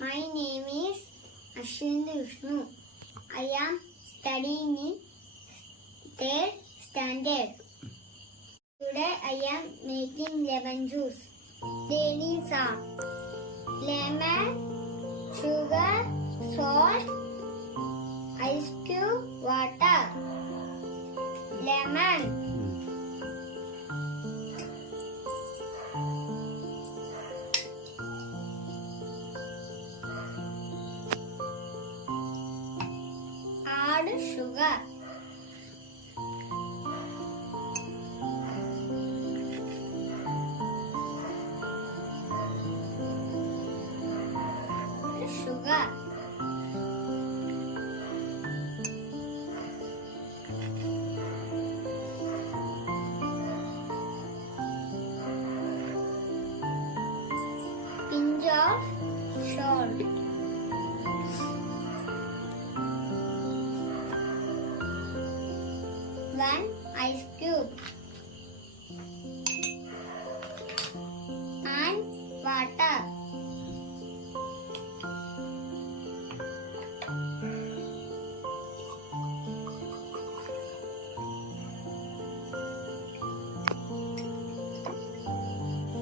My name is Ashwin Vishnu. I am studying in third standard. Today I am making lemon juice. There is lemon, sugar, salt, ice cube, water. Lemon, add sugar. Sugar. Pinch of salt. One ice cube. And water.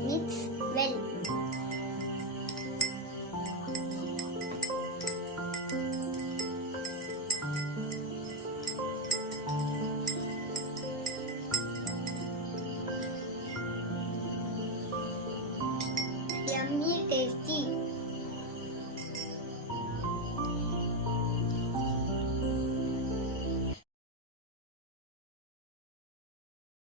Mix well. Yummy tasty.